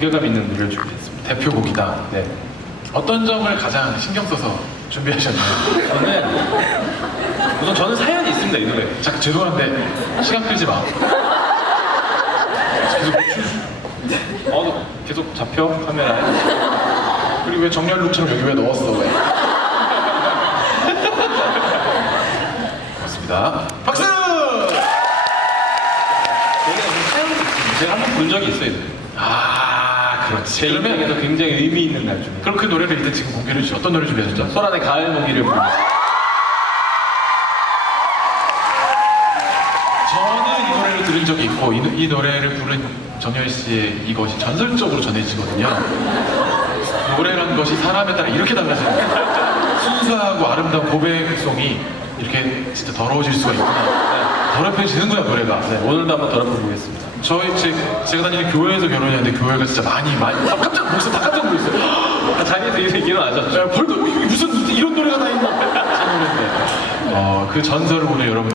기대감 있는 노래를 준비했습니다. 대표곡이다. 네. 어떤 점을 가장 신경 써서 준비하셨나요? 저는 우선 저는 사연이 있습니다 이 노래. 잠깐 죄송한데 시간 끌지 마. 계속 어, 너 계속 잡혀 카메라에. 그리고 왜 정렬룩처럼 여기 왜 넣었어? 왜? 고맙습니다. 박수! 제가 한번 본 적이 있어요. 이 노래. 아, 그렇지. 제 인생에서 굉장히 의미 있는 날 중에. 그럼 그 노래를 일단 지금 공개를 해주죠. 어떤 노래 준비하셨죠? 소란의 가을 모기를 부릅니다. 저는 이 노래를 들은 적이 있고 이, 이 노래를 부른 정열 씨의 이것이 전설적으로 전해지거든요. 노래라는 것이 사람에 따라 이렇게 달라져요. 순수하고 아름다운 고백송이 이렇게 진짜 더러워질 수가 있구나. 더럽혀지는구나 노래가. 네, 오늘도 한번 더럽혀보겠습니다. 저희 제, 제가 다니는 교회에서 결혼했는데 교회가 진짜 많이 많이 아, 깜짝 놀랐어요. 다 깜짝 놀랐어요. 아, 자기에서 이렇게 일어나죠. 야, 벌써 이게 무슨 이런 노래가 다 있나? 제 노래인데. 어, 그 전설을 오늘 여러분.